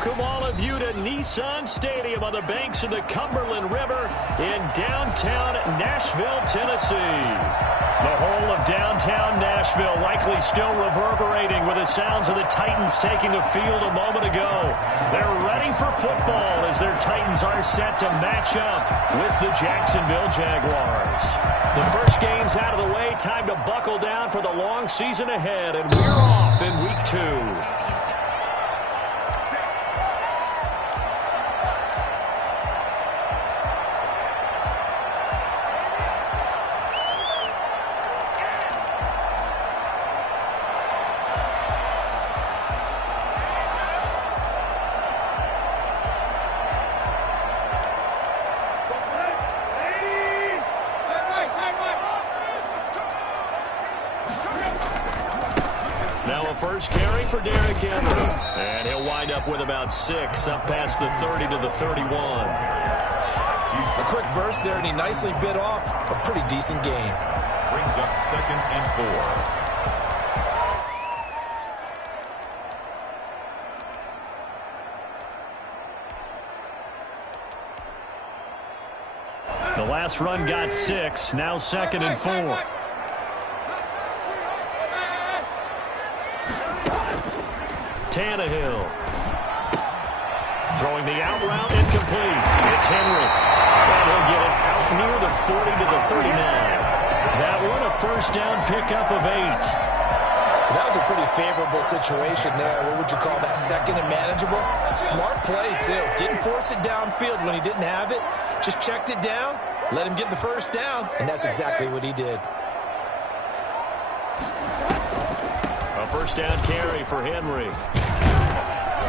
Welcome all of you to Nissan Stadium on the banks of the Cumberland River in downtown Nashville, Tennessee. The whole of downtown Nashville likely still reverberating with the sounds of the Titans taking the field a moment ago. They're ready for football as their Titans are set to match up with the Jacksonville Jaguars. The first game's out of the way. Time to buckle down for the long season ahead, and we're off in week 2. First carry for Derrick Henry. And he'll wind up with about 6, up past the 30 to the 31. A quick burst there, and he nicely bit off a pretty decent gain. Brings up 2nd and 4. The last run got 6, now 2nd and 4. Tannehill. Throwing the out route, incomplete. It's Henry. And he'll get it out near the 40 to the 39. That one a first down pickup of 8. That was a pretty favorable situation there. What would you call that? 2nd and manageable? Smart play, too. Didn't force it downfield when he didn't have it. Just checked it down, let him get the first down, and that's exactly what he did. A first down carry for Henry.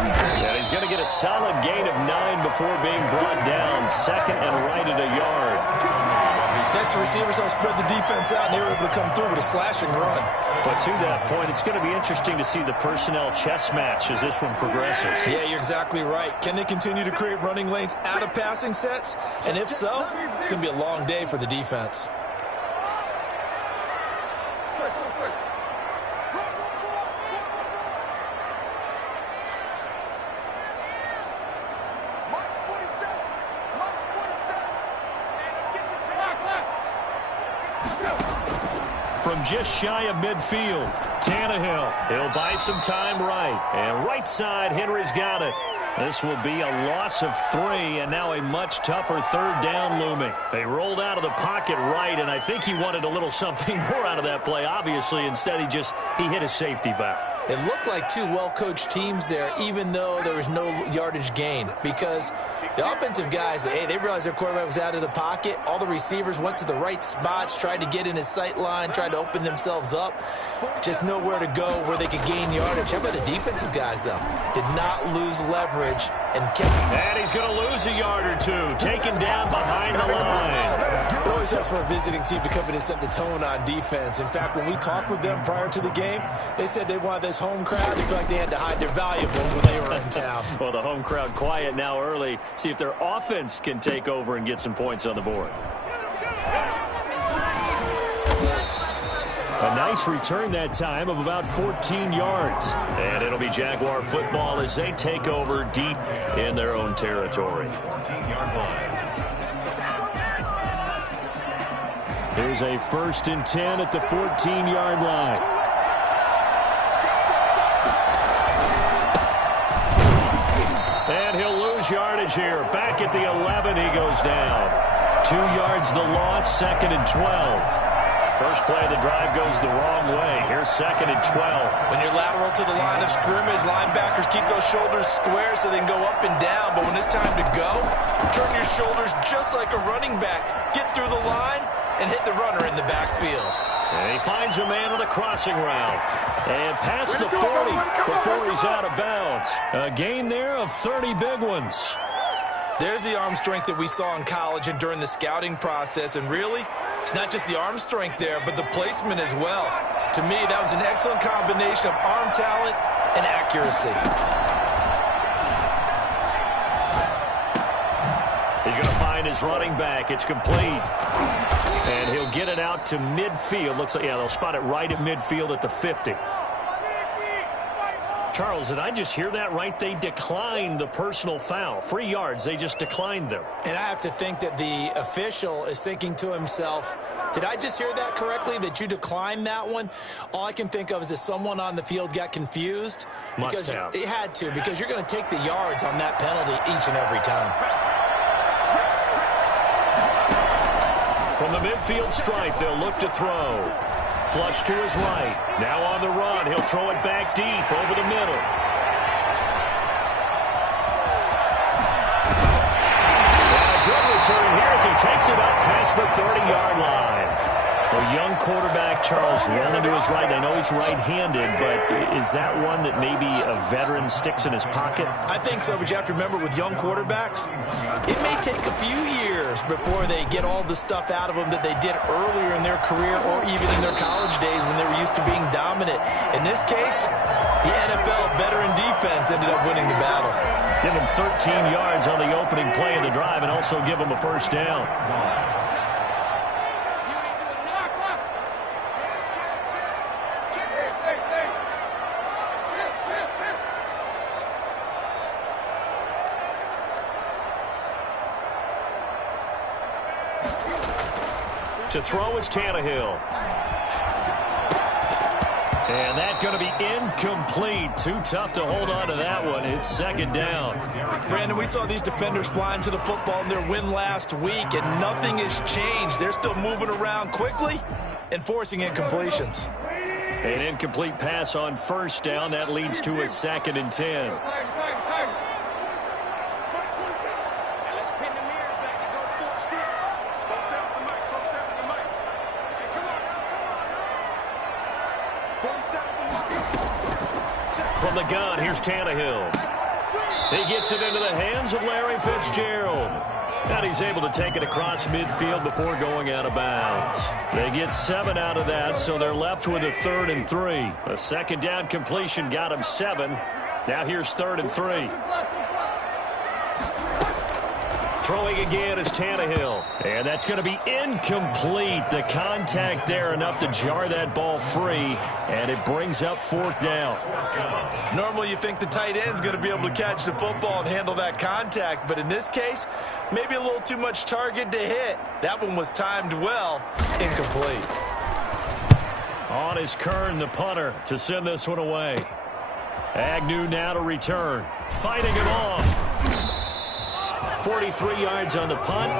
And he's going to get a solid gain of 9 before being brought down. 2nd and right at a yard. Next, the receivers don't spread the defense out, and they were able to come through with a slashing run. But to that point, it's going to be interesting to see the personnel chess match as this one progresses. Yeah, you're exactly right. Can they continue to create running lanes out of passing sets? And if so, it's going to be a long day for the defense. From just shy of midfield, Tannehill. He'll buy some time right. And right side, Henry's got it. This will be a loss of 3, and now a much tougher 3rd down looming. They rolled out of the pocket right, and I think he wanted a little something more out of that play, obviously. Instead, he hit a safety valve. It looked like 2 well-coached teams there, even though there was no yardage gain, because the offensive guys, hey, they realized their quarterback was out of the pocket. All the receivers went to the right spots, tried to get in his sight line, tried to open themselves up. Just nowhere to go where they could gain yardage. How about the defensive guys, though? Did not lose leverage and kept... And he's going to lose a yard or 2, taken down behind the line. It always helps for a visiting team to come in and set the tone on defense. In fact, when we talked with them prior to the game, they said they wanted this home crowd. They felt like they had to hide their valuables when they were in town. Well, the home crowd quiet now early. See if their offense can take over and get some points on the board. A nice return that time of about 14 yards. And it'll be Jaguar football as they take over deep in their own territory. 14-yard line. Here's a 1st and 10 at the 14-yard line. And he'll lose yardage here. Back at the 11, he goes down. 2 yards the loss, 2nd and 12. First play of the drive goes the wrong way. Here's 2nd and 12. When you're lateral to the line of scrimmage, linebackers keep those shoulders square so they can go up and down. But when it's time to go, turn your shoulders just like a running back. Get through the line and hit the runner in the backfield. And he finds a man on a crossing route. And past the 40 before he's out of bounds. A gain there of 30 big ones. There's the arm strength that we saw in college and during the scouting process. And really, it's not just the arm strength there, but the placement as well. To me, that was an excellent combination of arm talent and accuracy. He's going to find his running back. It's complete. And he'll get it out to midfield. Looks like, yeah, they'll spot it right at midfield at the 50. Charles, did I just hear that right? They declined the personal foul. 3 yards, they just declined them. And I have to think that the official is thinking to himself, did I just hear that correctly, that you declined that one? All I can think of is that someone on the field got confused. Must have. It had to, because you're going to take the yards on that penalty each and every time. From the midfield stripe, they'll look to throw. Flush to his right. Now on the run. He'll throw it back deep over the middle. And a good return here as he takes it up past the 30-yard line. A young quarterback, Charles, rolling to his right. I know he's right-handed, but is that one that maybe a veteran sticks in his pocket? I think so, but you have to remember with young quarterbacks, it may take a few years before they get all the stuff out of them that they did earlier in their career or even in their college days when they were used to being dominant. In this case, the NFL veteran defense ended up winning the battle. Give him 13 yards on the opening play of the drive and also give him a first down. To throw is Tannehill. And that's going to be incomplete. Too tough to hold on to that one. It's second down. Brandon, we saw these defenders flying to the football in their win last week, and nothing has changed. They're still moving around quickly and forcing incompletions. An incomplete pass on first down. That leads to a 2nd and 10. From the gun, here's Tannehill. He gets it into the hands of Larry Fitzgerald. And he's able to take it across midfield before going out of bounds. They get 7 out of that, so they're left with a 3rd and 3. A second down completion got him 7. Now here's 3rd and 3. Throwing again is Tannehill. And that's going to be incomplete. The contact there enough to jar that ball free. And it brings up 4th down. Normally you think the tight end's going to be able to catch the football and handle that contact. But in this case, maybe a little too much target to hit. That one was timed well. Incomplete. On is Kern, the punter, to send this one away. Agnew now to return. Fighting him off. 43 yards on the punt,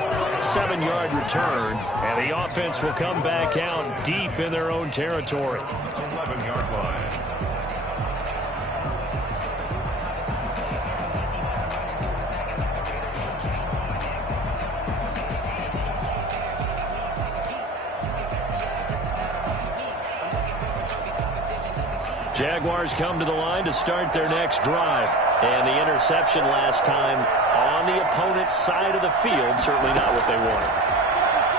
7-yard return, and the offense will come back out deep in their own territory. 11-yard line. Jaguars come to the line to start their next drive. And the interception last time on the opponent's side of the field, certainly not what they wanted.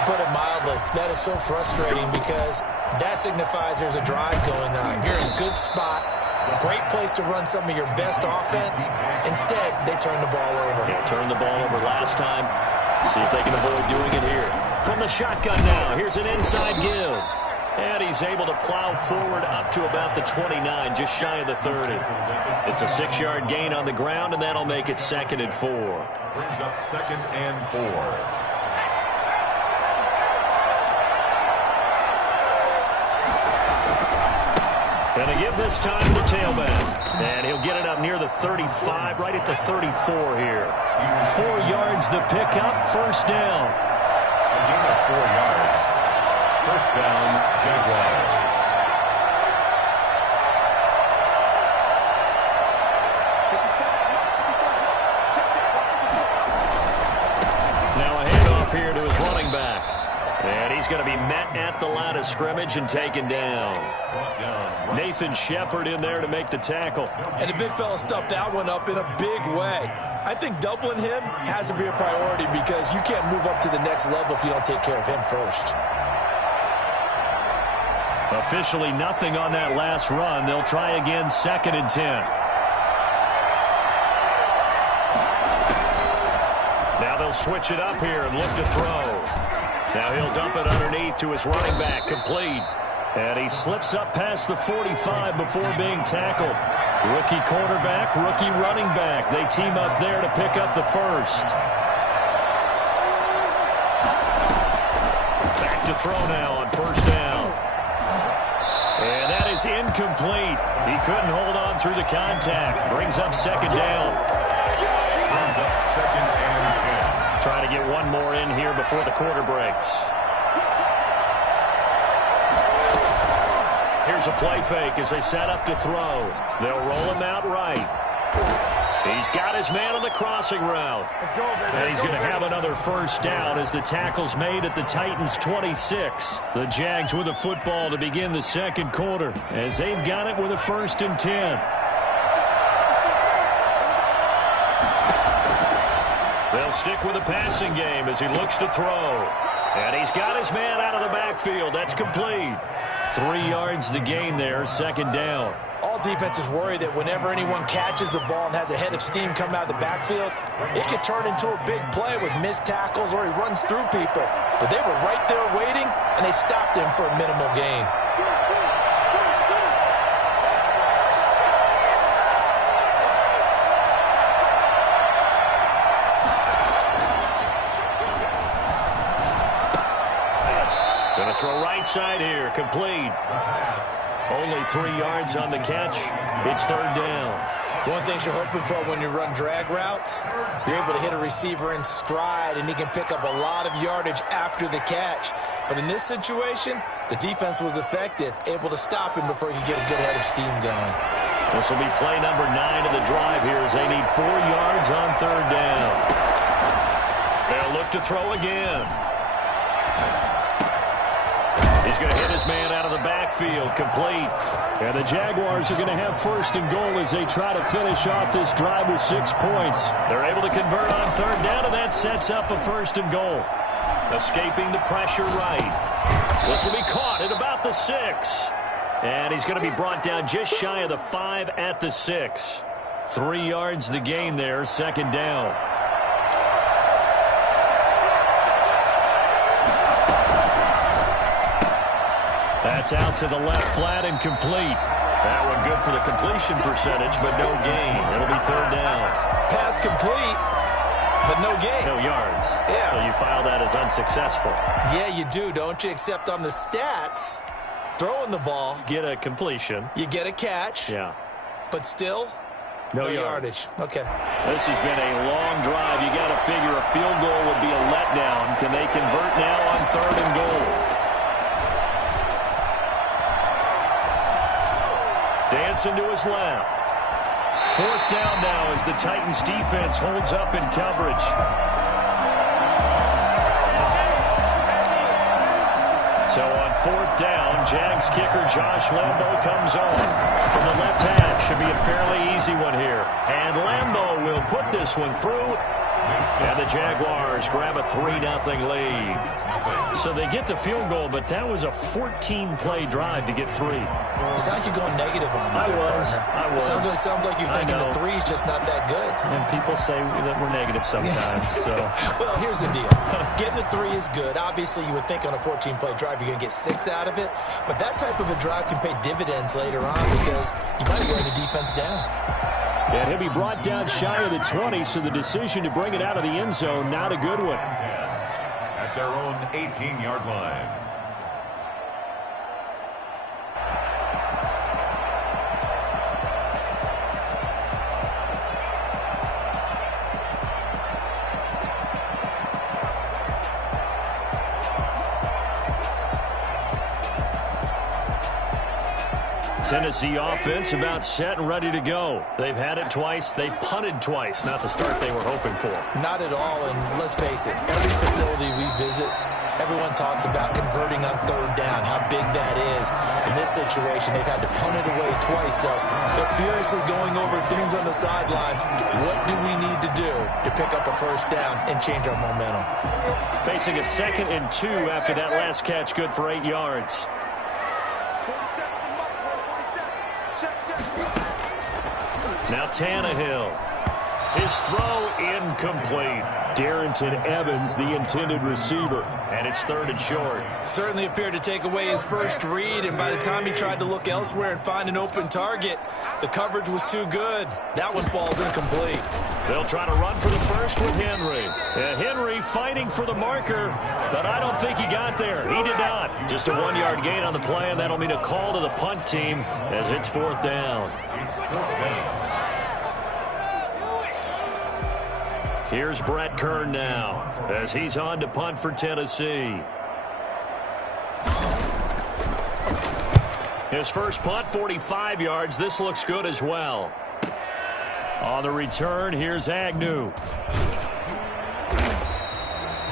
Put it mildly, that is so frustrating because that signifies there's a drive going on. You're in a good spot, great place to run some of your best offense. Instead, they turn the ball over. Yeah, turned the ball over last time. See if they can avoid doing it here. From the shotgun now, here's an inside give. And he's able to plow forward up to about the 29, just shy of the 30. It's a 6-yard gain on the ground, and that'll make it 2nd and 4. Brings up 2nd and 4. Gonna give this time to the tailback. And he'll get it up near the 35, right at the 34 here. 4 yards the pickup, first down. A gain of 4 yards. First down, Jaguars. Now a handoff here to his running back. And he's going to be met at the line of scrimmage and taken down. Nathan Shepard in there to make the tackle. And the big fella stuffed that one up in a big way. I think doubling him has to be a priority because you can't move up to the next level if you don't take care of him first. Officially nothing on that last run. They'll try again, 2nd and 10. Now they'll switch it up here and look to throw. Now he'll dump it underneath to his running back, complete. And he slips up past the 45 before being tackled. Rookie quarterback, rookie running back. They team up there to pick up the first. Back to throw now on first down. And that is incomplete. He couldn't hold on through the contact. Brings up second down. Brings up second and 10. Trying to get one more in here before the quarter breaks. Here's a play fake as they set up to throw. They'll roll him out right. He's got his man on the crossing route. And he's going to have another first down as the tackle's made at the Titans' 26. The Jags with a football to begin the second quarter as they've got it with a 1st and 10. They'll stick with the passing game as he looks to throw. And he's got his man out of the backfield. That's complete. 3 yards the gain there, second down. All defenses worry that whenever anyone catches the ball and has a head of steam come out of the backfield, it could turn into a big play with missed tackles or he runs through people. But they were right there waiting, and they stopped him for a minimal gain. Gonna throw right side here, complete. Only 3 yards on the catch. It's third down. One thing you're hoping for when you run drag routes, you're able to hit a receiver in stride, and he can pick up a lot of yardage after the catch. But in this situation, the defense was effective, able to stop him before he could get a good head of steam going. This will be play number 9 of the drive here as they need 4 yards on third down. They'll look to throw again. He's going to hit his man out of the backfield, complete. And the Jaguars are going to have 1st and goal as they try to finish off this drive with 6 points. They're able to convert on third down, and that sets up a 1st and goal. Escaping the pressure right. This will be caught at about the 6. And he's going to be brought down just shy of the 5 at the 6. 3 yards the gain there, second down. That's out to the left, flat and complete. That one good for the completion percentage, but no gain. It'll be third down. Pass complete, but no gain. No yards. Yeah. So you file that as unsuccessful. Yeah, you do, don't you? Except on the stats, throwing the ball, Get a completion. you get a catch, Yeah. but still, No yardage. Okay. This has been a long drive. You got to figure a field goal would be a letdown. Can they convert now on third and goal? Dancing to his left. 4th down now as the Titans defense holds up in coverage. So on 4th down, Jags kicker Josh Lambo comes on. From the left half, should be a fairly easy one here. And Lambo will put this one through. And the Jaguars grab a 3-0 lead. So they get the field goal, but that was a 14-play drive to get 3. It's not like you're going negative on me. I was. Sounds like you're thinking the 3 is just not that good. And people say that we're negative sometimes. So. Well, here's the deal. Getting the 3 is good. Obviously, you would think on a 14-play drive you're going to get 6 out of it. But that type of a drive can pay dividends later on because you might wear the defense down. And he'll be brought down shy of the 20, so the decision to bring it out of the end zone, not a good one. At their own 18-yard line. Tennessee offense about set and ready to go. They've had it twice. They've punted twice. Not the start they were hoping for. Not at all, and let's face it, every facility we visit, everyone talks about converting on third down, how big that is. In this situation, they've had to punt it away twice, so they're furiously going over things on the sidelines. What do we need to do to pick up a first down and change our momentum? Facing a 2nd and 2 after that last catch, good for 8 yards. Now Tannehill. His throw incomplete. Darrington Evans, the intended receiver, and it's 3rd and short. Certainly appeared to take away his first read, and by the time he tried to look elsewhere and find an open target, the coverage was too good. That one falls incomplete. They'll try to run for the first with Henry. And Henry fighting for the marker, but I don't think he got there. He did not. Just a 1-yard gain on the play, and that'll mean a call to the punt team as it's 4th down. Here's Brett Kern now as he's on to punt for Tennessee. His first punt, 45 yards. This looks good as well. On the return, here's Agnew.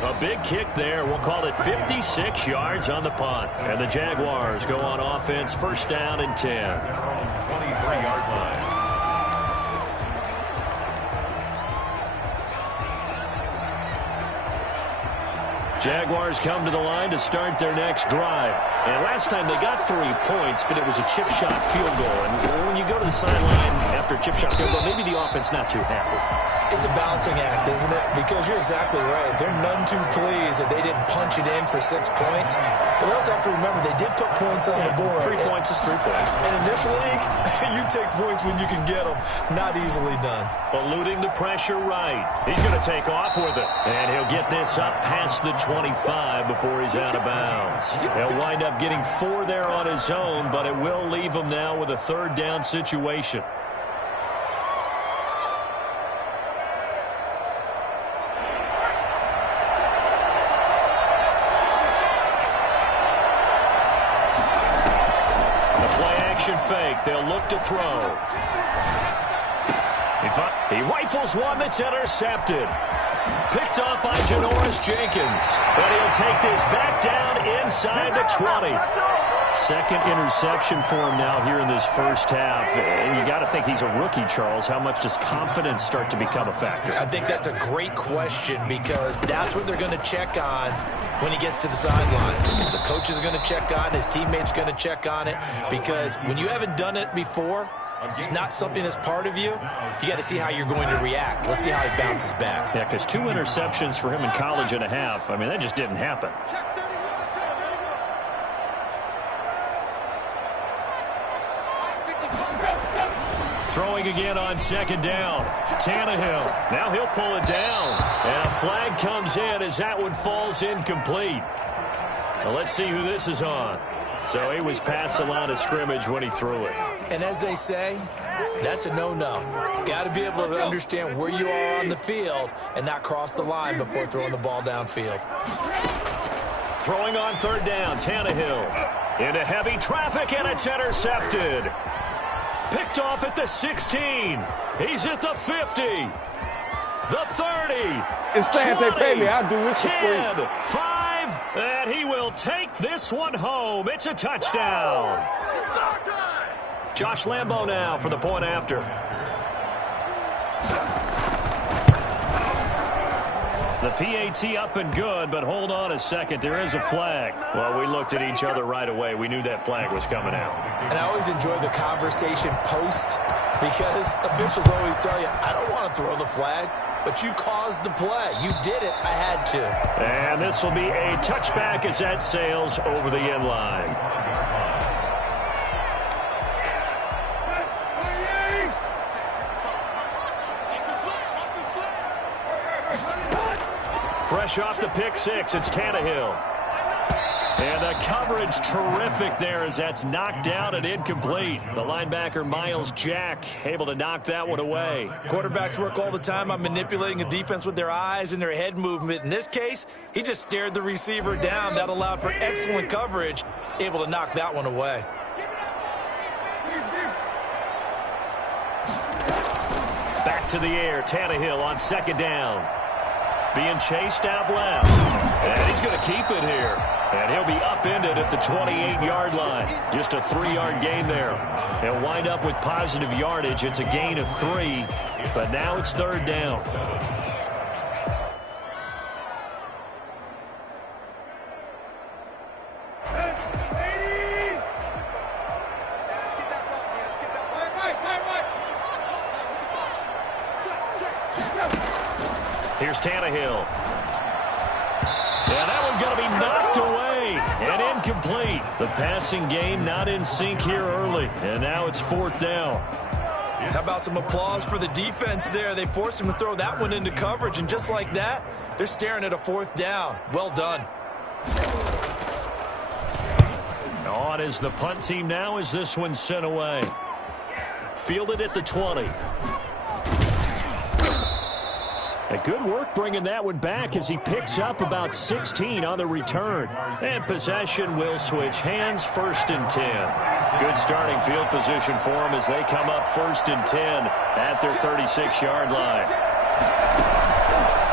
A big kick there. We'll call it 56 yards on the punt. And the Jaguars go on offense, 1st down and 10. 23-yard line. Jaguars come to the line to start their next drive. And last time they got 3 points, but it was a chip shot field goal. And when you go to the sideline after a chip shot field goal, maybe the offense not too happy. It's a balancing act, isn't it? Because you're exactly right. They're none too pleased that they didn't punch it in for 6 points. But we also have to remember they did put points on the board. 3 points is 3 points. And in this league, you take points when you can get them. Not easily done. Eluding the pressure right. He's going to take off with it. And he'll get this up past the 25 before he's out of bounds. He'll wind up getting 4 there on his own, but it will leave him now with a 3rd down situation. Fake. They'll look to throw. He rifles one that's intercepted. Picked off by Janoris Jenkins. But he'll take this back down inside the 20. 2nd interception for him now here in this first half. And you got to think he's a rookie, Charles. How much does confidence start to become a factor? I think that's a great question because that's what they're going to check on when he gets to the sideline. The coach is going to check on, his teammates going to check on it, because when you haven't done it before, it's not something that's part of you. You got to see how you're going to react. Let's see how he bounces back. Yeah, because 2 interceptions for him in college and a half. I mean, that just didn't happen. Throwing again on 2nd down. Tannehill. Now he'll pull it down. And a flag comes in as that one falls incomplete. Well, let's see who this is on. So he was past the line of scrimmage when he threw it. And as they say, that's a no-no. Got to be able to understand where you are on the field and not cross the line before throwing the ball downfield. Throwing on 3rd down, Tannehill. Into heavy traffic, and it's intercepted. Picked off at the 16. He's at the 50. The 30. It's sad 20, they pay me. I'll do this 10, for free. 5, and he will take this one home. It's a touchdown. Josh Lambo now for the point after. The PAT up and good, but hold on a second. There is a flag. Well, we looked at each other right away. We knew that flag was coming out. And I always enjoy the conversation post because officials always tell you, I don't want to throw the flag, but you caused the play. You did it. I had to. And this will be a touchback as that sails over the end line. Fresh off the pick 6, it's Tannehill. And the coverage terrific there as that's knocked down and incomplete. The linebacker, Miles Jack, able to knock that one away. Quarterbacks work all the time on manipulating a defense with their eyes and their head movement. In this case, he just stared the receiver down. That allowed for excellent coverage, able to knock that one away. Back to the air, Tannehill on 2nd down. Being chased out left. And he's going to keep it here. And he'll be upended at the 28-yard line. Just a 3-yard gain there. He'll wind up with positive yardage. It's a gain of 3, but now it's 3rd down. Here's Tannehill. And that one's going to be knocked away and incomplete. The passing game not in sync here early, and now it's 4th down. How about some applause for the defense there? They forced him to throw that one into coverage, and just like that, they're staring at a 4th down. Well done. On is the punt team now as this one's sent away. Fielded at the 20. Good work bringing that one back as he picks up about 16 on the return. And possession will switch hands, 1st and 10. Good starting field position for him as they come up 1st and 10 at their 36-yard line.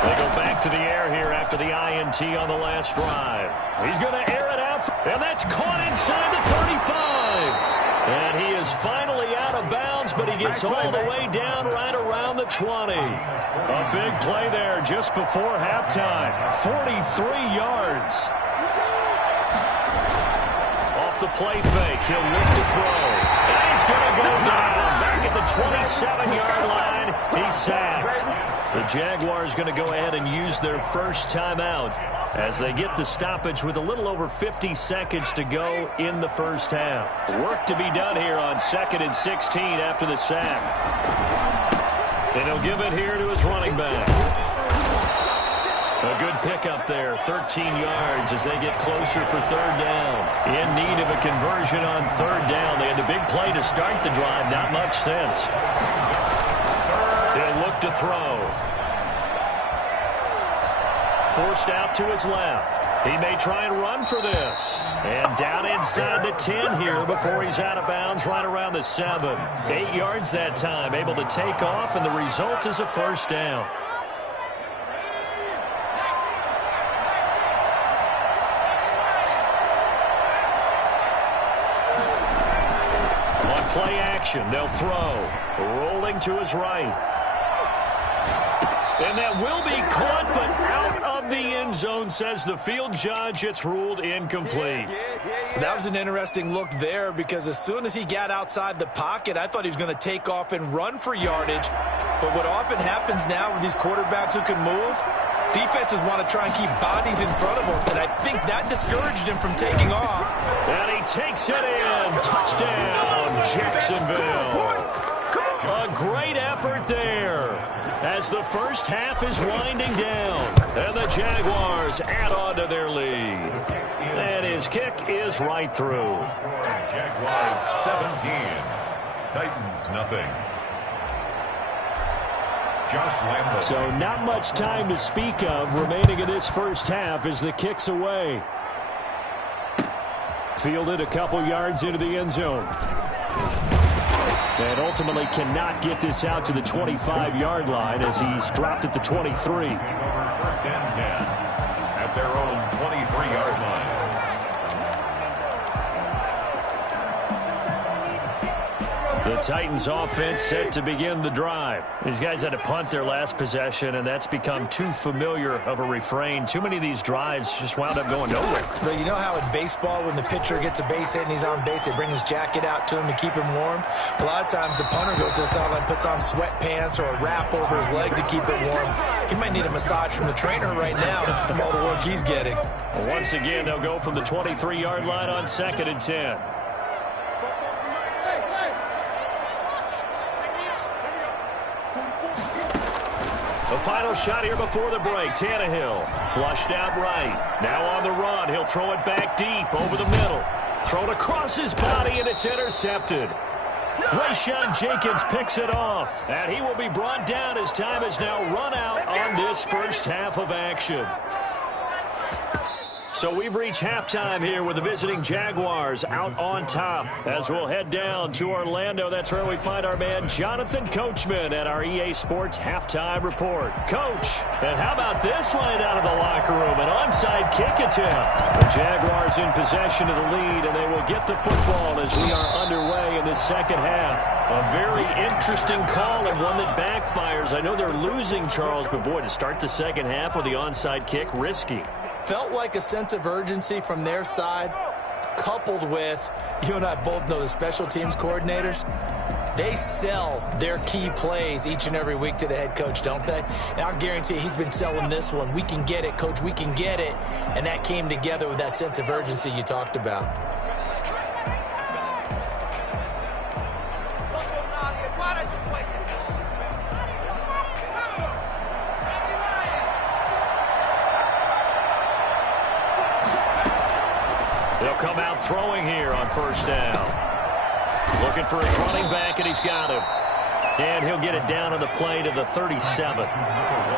They go back to the air here after the INT on the last drive. He's going to air it out, and that's caught inside the 35. And he is finally out of bounds, but he gets all the way down right around the 20. A big play there just before halftime. 43 yards. Off the play fake, he'll look to throw. And he's going to go down. Back at the 27-yard line, he's sacked. The Jaguars going to go ahead and use their first timeout as they get the stoppage with a little over 50 seconds to go in the first half. Work to be done here on 2nd and 16 after the sack. And he'll give it here to his running back. A good pickup there, 13 yards as they get closer for 3rd down. In need of a conversion on 3rd down. They had the big play to start the drive, not much sense. He'll look to throw. Forced out to his left. He may try and run for this. And down inside the 10 here before he's out of bounds right around the 7. 8 yards that time, able to take off, and the result is a 1st down. On play action, they'll throw. Rolling to his right. And that will be caught, but out of the end zone, says the field judge. It's ruled incomplete. That was an interesting look there because as soon as he got outside the pocket, I thought he was going to take off and run for yardage. But what often happens now with these quarterbacks who can move, defenses want to try and keep bodies in front of them, and I think that discouraged him from taking off. And he takes it in. Touchdown, Jacksonville. A great effort there as the first half is winding down. And the Jaguars add on to their lead. And his kick is right through. Jaguars 17. Titans nothing. Josh Lambo. So not much time to speak of remaining in this first half as the kick's away. Fielded a couple yards into the end zone. And ultimately cannot get this out to the 25-yard line as he's dropped at the 23. 1st and 10 at their own 23-yard line. The Titans offense set to begin the drive. These guys had to punt their last possession, and that's become too familiar of a refrain. Too many of these drives just wound up going nowhere. But you know how in baseball, when the pitcher gets a base hit and he's on base, they bring his jacket out to him to keep him warm? A lot of times the punter goes to the sideline, puts on sweatpants or a wrap over his leg to keep it warm. He might need a massage from the trainer right now from all the work he's getting. Once again, they'll go from the 23-yard line on 2nd and 10. The final shot here before the break. Tannehill flushed out right. Now on the run. He'll throw it back deep over the middle. Thrown across his body, and it's intercepted. Rayshawn Jenkins picks it off. And he will be brought down as time has now run out on this first half of action. So we've reached halftime here with the visiting Jaguars out on top. As we'll head down to Orlando, that's where we find our man Jonathan Coachman at our EA Sports Halftime Report. Coach, and how about this line out of the locker room? An onside kick attempt. The Jaguars in possession of the lead, and they will get the football as we are underway in this second half. A very interesting call and one that backfires. I know they're losing, Charles, but boy, to start the second half with the onside kick, risky. Felt like a sense of urgency from their side, coupled with, you and I both know the special teams coordinators, They sell their key plays each and every week to the head coach, don't they? And I'll guarantee he's been selling this one. We can get it, coach, we can get it. And that came together with that sense of urgency you talked about. They'll come out throwing here on first down. Looking for his running back, and he's got him. And he'll get it down on the play to the 37.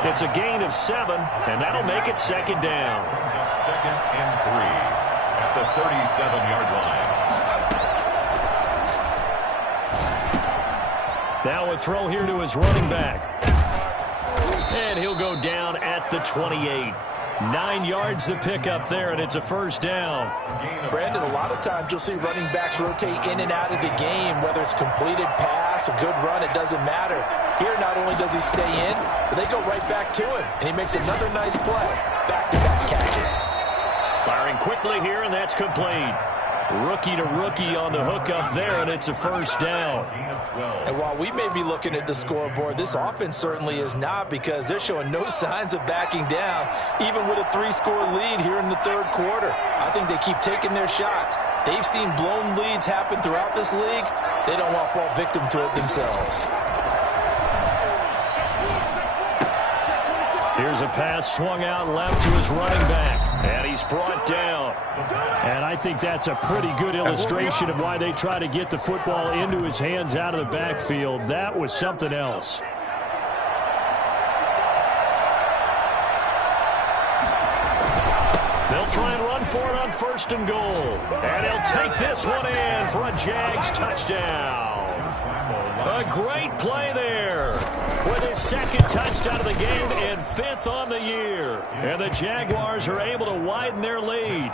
It's a gain of 7, and that'll make it second down. Second and 3 at the 37-yard line. Now a throw here to his running back. And he'll go down at the 28. 9 yards to pick up there, and it's a first down. Brandon, a lot of times you'll see running backs rotate in and out of the game, whether it's completed pass, a good run, it doesn't matter. Here, not only does he stay in, but they go right back to him, and he makes another nice play. Back-to-back catches. Firing quickly here, and that's complete. Rookie to rookie on the hook up there, and it's a first down. And while we may be looking at the scoreboard, this offense certainly is not, because they're showing no signs of backing down, even with a 3-score lead here in the third quarter. I think they keep taking their shots. They've seen blown leads happen throughout this league. They don't want to fall victim to it themselves. Here's a pass swung out left to his running back, and he's brought down. And I think that's a pretty good illustration of why they try to get the football into his hands out of the backfield. That was something else. They'll try and run for it on first and goal. And he'll take this one in for a Jags touchdown. A great play there with his second touchdown of the game and 5th on the year. And the Jaguars are able to widen their lead.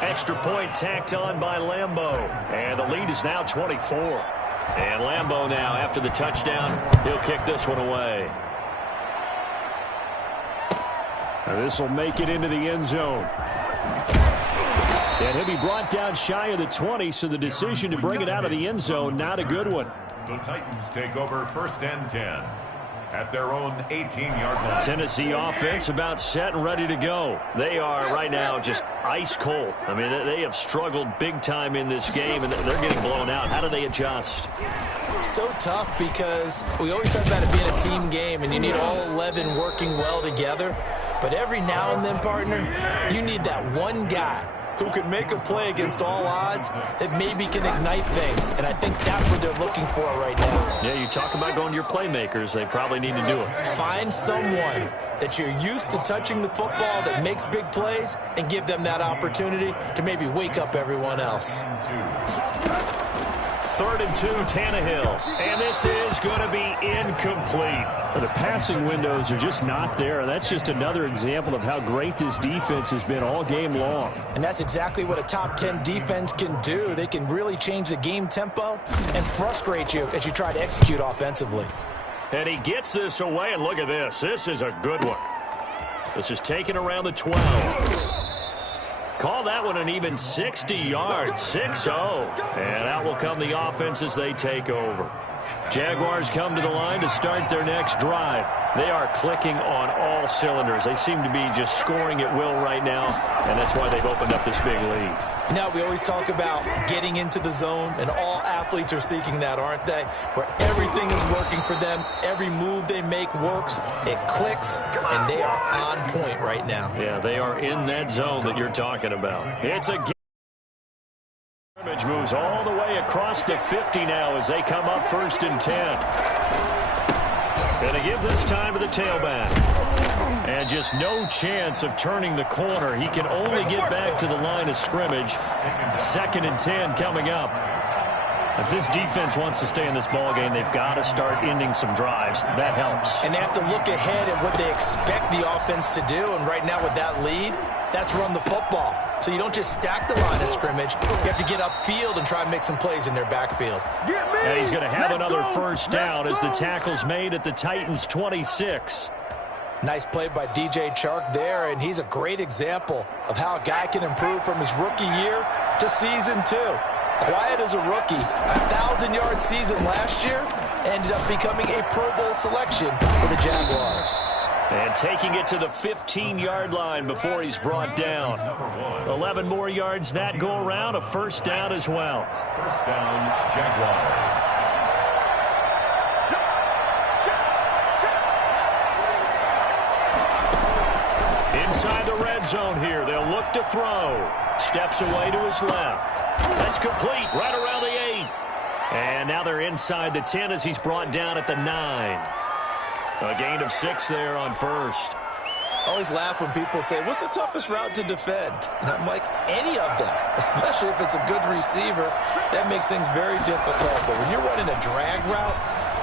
Extra point tacked on by Lambo. And the lead is now 24. And Lambo now, after the touchdown, he'll kick this one away. And this will make it into the end zone. And he'll be brought down shy of the 20, so the decision to bring it out of the end zone, not a good one. The Titans take over first and 10 at their own 18-yard line. Tennessee offense about set and ready to go. They are right now just ice cold. I mean, they have struggled big time in this game, and they're getting blown out. How do they adjust? So tough, because we always talk about it being a team game, and you need all 11 working well together. But every now and then, partner, you need that one guy who can make a play against all odds that maybe can ignite things. And I think that's what they're looking for right now. Yeah, you talk about going to your playmakers. They probably need to do it. Find someone that you're used to touching the football that makes big plays and give them that opportunity to maybe wake up everyone else. 3rd and 2, Tannehill. And this is going to be incomplete. The passing windows are just not there. That's just another example of how great this defense has been all game long. And that's exactly what a top 10 defense can do. They can really change the game tempo and frustrate you as you try to execute offensively. And he gets this away, and look at this. This is a good one. This is taken around the 12. Call that one an even 60 yards, 6-0. And out will come the offense as they take over. Jaguars come to the line to start their next drive. They are clicking on all cylinders. They seem to be just scoring at will right now, and that's why they've opened up this big lead. You know, we always talk about getting into the zone, and all athletes are seeking that, aren't they? Where everything is working for them, every move they make works, it clicks, and they are on point right now. Yeah, they are in that zone that you're talking about. It's a scrimmage moves all the way across the 50 now as they come up 1st and 10. Going to give this time to the tailback. And just no chance of turning the corner. He can only get back to the line of scrimmage. 2nd and 10 coming up. If this defense wants to stay in this ballgame, they've got to start ending some drives. That helps. And they have to look ahead at what they expect the offense to do. And right now with that lead, that's run the football. So you don't just stack the line of scrimmage. You have to get upfield and try and make some plays in their backfield. And he's going to have another first down as the tackle's made at the Titans' 26. Nice play by DJ Chark there, and he's a great example of how a guy can improve from his rookie year to season 2. quiet as a rookie. 1,000-yard season last year, ended up becoming a Pro Bowl selection for the Jaguars. And taking it to the 15-yard line before he's brought down. 11 more yards that go around, a first down as well. First down, Jaguars. Inside the red zone here, they'll look to throw. Steps away to his left. That's complete, right around the 8. And now they're inside the 10 as he's brought down at the 9. A gain of 6 there on first. I always laugh when people say, what's the toughest route to defend? And I'm like, any of them, especially if it's a good receiver. That makes things very difficult. But when you're running a drag route,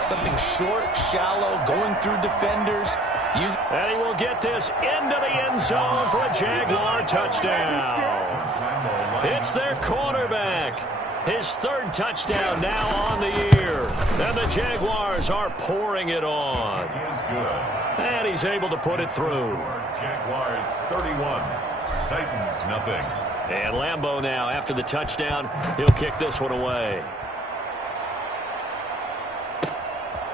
something short, shallow, going through defenders. And he will get this into the end zone for a Jaguar touchdown. It's their quarterback. His 3rd touchdown now on the year. And the Jaguars are pouring it on. And he's able to put it through. Jaguars 31, Titans nothing. And Lambeau now, after the touchdown, he'll kick this one away.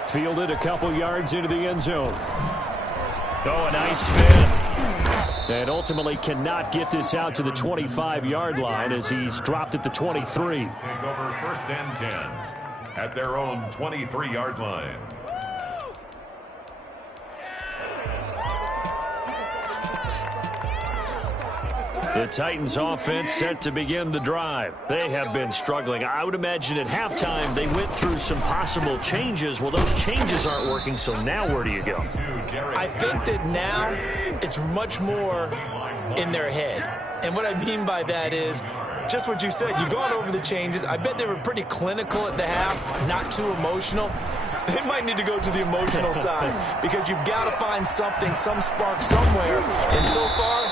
Fielded a couple yards into the end zone. Oh, a nice spin. And ultimately cannot get this out to the 25-yard line as he's dropped at the 23. Take over first and 10 at their own 23-yard line. The Titans offense set to begin the drive. They have been struggling. I would imagine at halftime they went through some possible changes. Well, those changes aren't working, so now where do you go? I think that now it's much more in their head. And what I mean by that is just what you said. You've gone over the changes. I bet they were pretty clinical at the half, not too emotional. They might need to go to the emotional side because you've got to find something, some spark somewhere. And so far,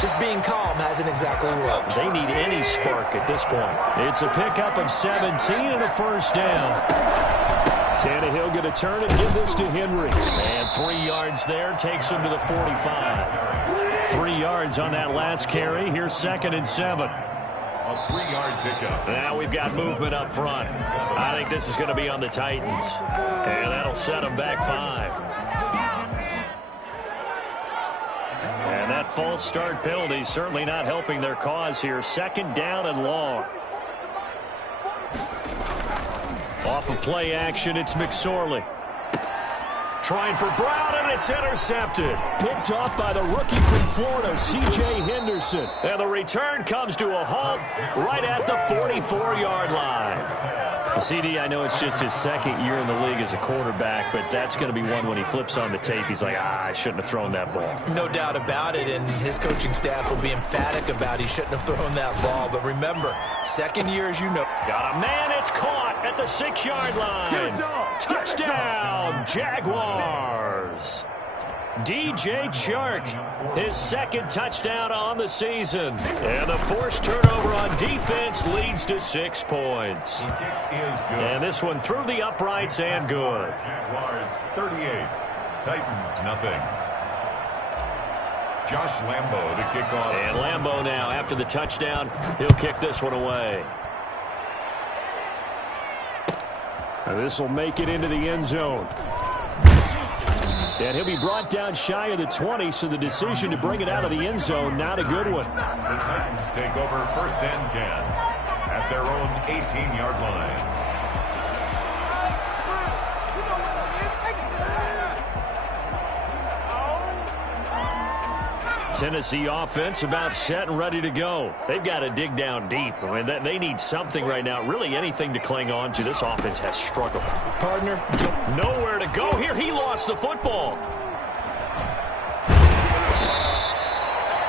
just being calm hasn't exactly worked. They need any spark at this point. It's a pickup of 17 and a first down. Tannehill going to turn and give this to Henry. And 3 yards there takes him to the 45. 3 yards on that last carry. Here's 2nd and 7. A 3-yard pickup. Now we've got movement up front. I think this is going to be on the Titans. And that'll set them back 5. And that false start penalty certainly not helping their cause here. 2nd down and long. Off of play action, it's McSorley. Trying for Brown, and it's intercepted. Picked off by the rookie from Florida, C.J. Henderson. And the return comes to a halt right at the 44-yard line. CD, I know it's just his 2nd year in the league as a quarterback, but that's going to be one when he flips on the tape. He's like, I shouldn't have thrown that ball. No doubt about it, and his coaching staff will be emphatic about he shouldn't have thrown that ball. But remember, 2nd year, as you know. Got a man, it's caught at the 6-yard line. Touchdown, Jaguars. DJ Chark, his 2nd touchdown on the season. And the forced turnover on defense leads to 6 points. And this one through the uprights and good. Jaguars 38, Titans nothing. Josh Lambeau to kick off. And Lambeau now, after the touchdown, he'll kick this one away. And this will make it into the end zone. And he'll be brought down shy of the 20, so the decision to bring it out of the end zone, not a good one. The Titans take over first and 10 at their own 18-yard line. Tennessee offense about set and ready to go. They've got to dig down deep. I mean, they need something right now, really anything to cling on to. This offense has struggled. Partner, nowhere to go here. He lost the football.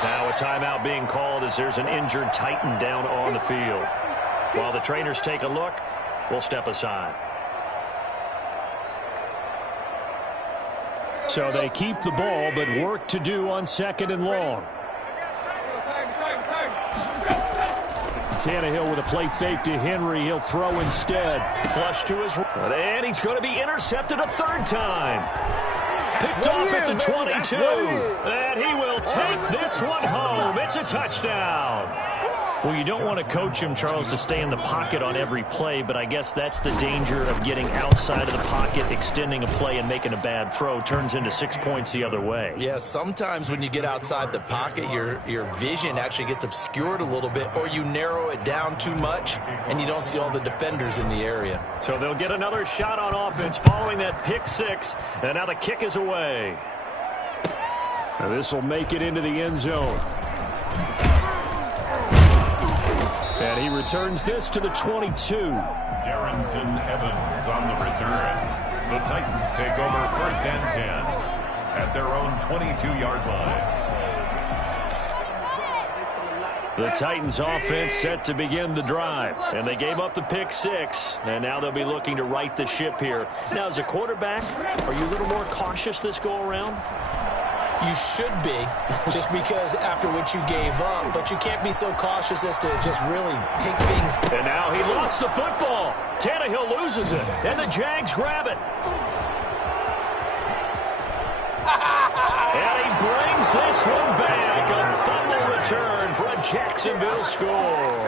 Now a timeout being called as there's an injured Titan down on the field. While the trainers take a look, we'll step aside. So they keep the ball, but work to do on 2nd and long. Tannehill with a play fake to Henry. He'll throw instead. Flush to his right. And he's going to be intercepted a 3rd time. Picked off at the 22. And he will take this one home. It's a touchdown. Well, you don't want to coach him, Charles, to stay in the pocket on every play, but I guess that's the danger of getting outside of the pocket, extending a play, and making a bad throw. Turns into 6 points the other way. Yeah, sometimes when you get outside the pocket, your vision actually gets obscured a little bit, or you narrow it down too much, and you don't see all the defenders in the area. So they'll get another shot on offense following that pick six, and now the kick is away. This will make it into the end zone. And he returns this to the 22. Darrington Evans on the return. The Titans take over 1st and 10 at their own 22-yard line. The Titans offense set to begin the drive, and they gave up the pick six, and now they'll be looking to right the ship here. Now, as a quarterback, are you a little more cautious this go-around? You should be, just because after what you gave up, but you can't be so cautious as to just really take things. And now he lost the football. Tannehill loses it, and the Jags grab it. And he brings this one back. A fumble return for a Jacksonville score.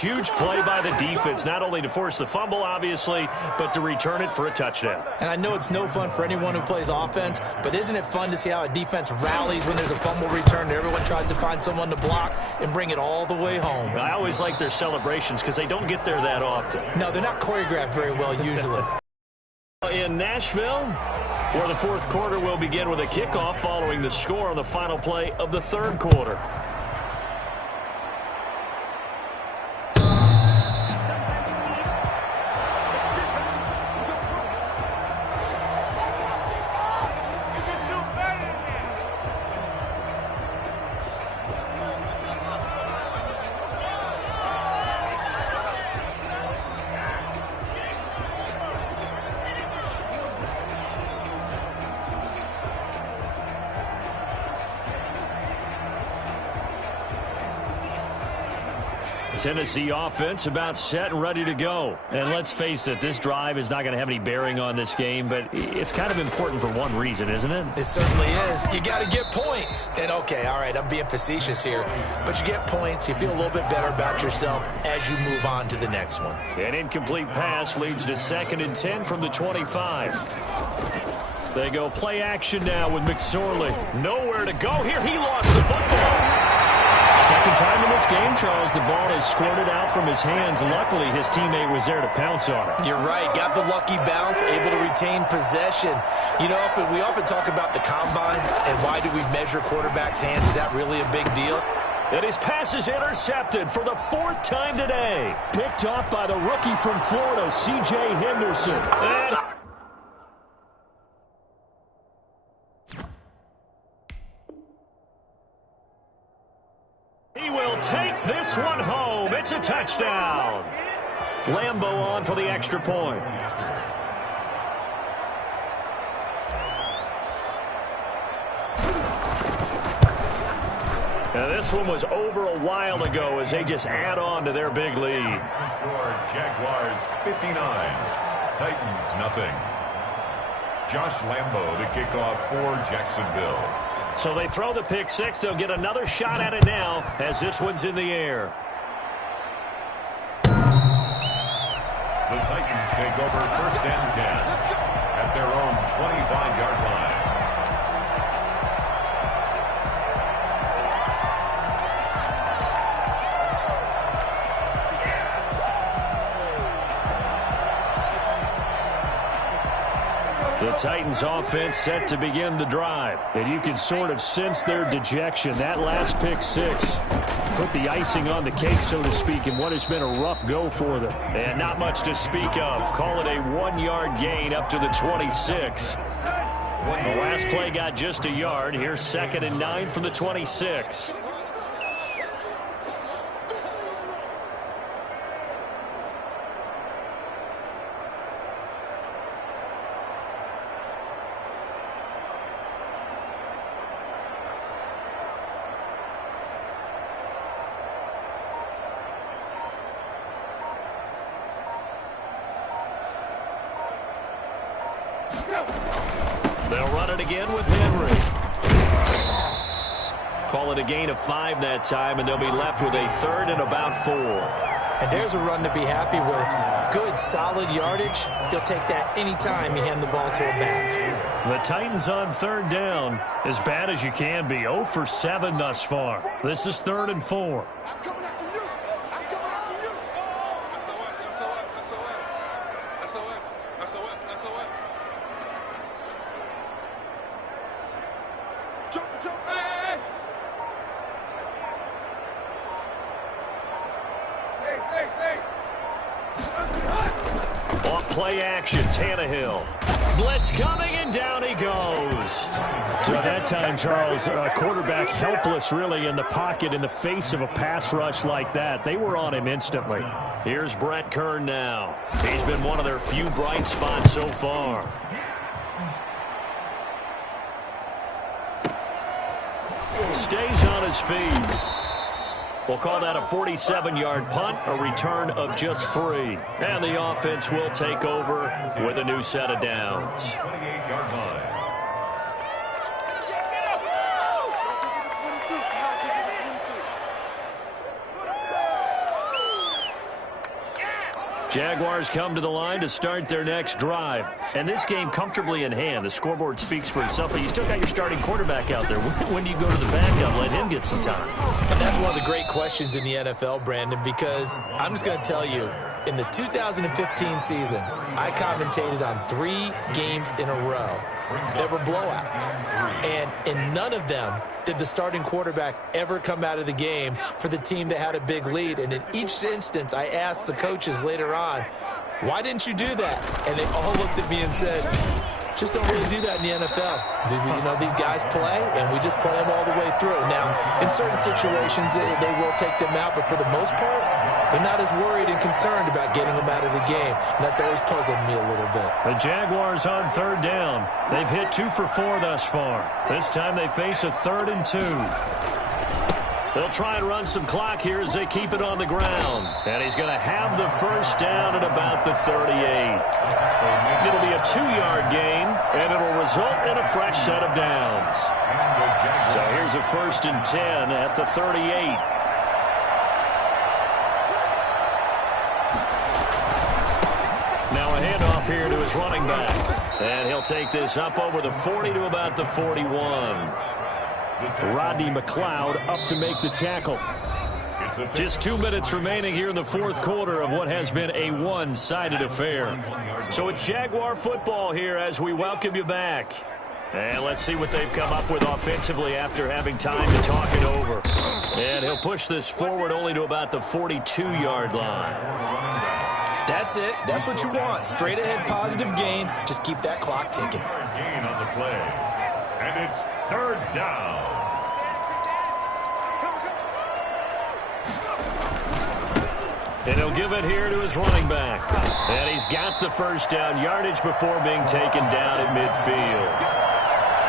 Huge play by the defense, not only to force the fumble, obviously, but to return it for a touchdown. And I know it's no fun for anyone who plays offense, but isn't it fun to see how a defense rallies when there's a fumble return and everyone tries to find someone to block and bring it all the way home? I always like their celebrations because they don't get there that often. No, they're not choreographed very well usually. In Nashville, where the fourth quarter will begin with a kickoff following the score on the final play of the third quarter. Tennessee offense about set and ready to go. And let's face it, this drive is not going to have any bearing on this game, but it's kind of important for one reason, isn't it? It certainly is. You got to get points. And okay, all right, I'm being facetious here, but you get points, you feel a little bit better about yourself as you move on to the next one. An incomplete pass leads to 2nd and 10 from the 25. They go play action now with McSorley. Nowhere to go here. He lost the football. Second time in this game, Charles, the ball is squirted out from his hands. Luckily, his teammate was there to pounce on it. You're right. Got the lucky bounce, able to retain possession. You know, we often talk about the combine and why do we measure quarterbacks' hands. Is that really a big deal? And his pass is intercepted for the 4th time today. Picked off by the rookie from Florida, C.J. Henderson. And he will take this one home. It's a touchdown. Lambeau on for the extra point. Now this one was over a while ago as they just add on to their big lead. Score Jaguars 59, Titans nothing. Josh Lambeau to kick off for Jacksonville. So they throw the pick six. They'll get another shot at it now as this one's in the air. The Titans take over 1st and 10 at their own 25-yard line. The Titans offense set to begin the drive. And you can sort of sense their dejection. That last pick six put the icing on the cake, so to speak, in what has been a rough go for them. And not much to speak of. Call it a 1-yard gain up to the 26. The last play got just a yard. Here's 2nd and 9 from the 26. They'll run it again with Henry. Call it a gain of 5 that time, and they'll be left with a third and about 4. And there's a run to be happy with. Good, solid yardage. He'll take that anytime you hand the ball to a back. The Titans on third down, as bad as you can be. 0 for 7 thus far. This is 3rd and 4. I'm coming after you. I'm coming after you. SOS. Jump. Hey. Off play action, Tannehill. Blitz coming, and down he goes. So that time, Charles, a quarterback helpless really in the pocket in the face of a pass rush like that. They were on him instantly. Here's Brett Kern now. He's been one of their few bright spots so far. Stays on his feet. We'll call that a 47-yard punt, a return of just 3. And the offense will take over with a new set of downs. 28-yard line. Jaguars come to the line to start their next drive. And this game comfortably in hand. The scoreboard speaks for itself, but you still got your starting quarterback out there. When do you go to the backup, let him get some time? And that's one of the great questions in the NFL, Brandon, because I'm just going to tell you, in the 2015 season, I commentated on 3 games in a row that were blowouts. And in none of them did the starting quarterback ever come out of the game for the team that had a big lead. And in each instance, I asked the coaches later on, why didn't you do that? And they all looked at me and said, just don't really do that in the NFL. You know, these guys play, and we just play them all the way through. Now, in certain situations, they will take them out, but for the most part, they're not as worried and concerned about getting them out of the game, and that's always puzzled me a little bit. The Jaguars on third down. They've hit 2 for 4 thus far. This time they face a 3rd and 2. They'll try and run some clock here as they keep it on the ground. And he's going to have the first down at about the 38. It'll be a 2-yard gain, and it'll result in a fresh set of downs. So here's a 1st and 10 at the 38. Now a handoff here to his running back. And he'll take this up over the 40 to about the 41. Rodney McLeod up to make the tackle. Just 2 minutes remaining here in the 4th quarter of what has been a one-sided affair. So it's Jaguar football here as we welcome you back. And let's see what they've come up with offensively after having time to talk it over. And he'll push this forward only to about the 42-yard line. That's it. That's what you want. Straight ahead positive gain. Just keep that clock ticking. Gain on the play. And it's 3rd down. And he'll give it here to his running back. And he's got the first down yardage before being taken down at midfield.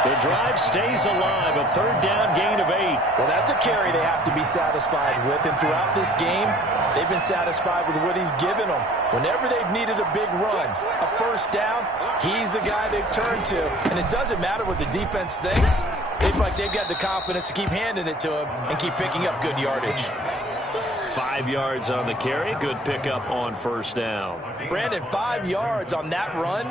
The drive stays alive, a 3rd down gain of 8. Well, that's a carry they have to be satisfied with. And throughout this game, they've been satisfied with what he's given them. Whenever they've needed a big run, a first down, he's the guy they've turned to. And it doesn't matter what the defense thinks. They've got the confidence to keep handing it to him and keep picking up good yardage. 5 yards on the carry. Good pickup on first down. Brandon, 5 yards on that run.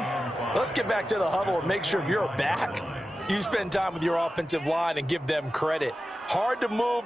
Let's get back to the huddle and make sure if you're a back, you spend time with your offensive line and give them credit. Hard to move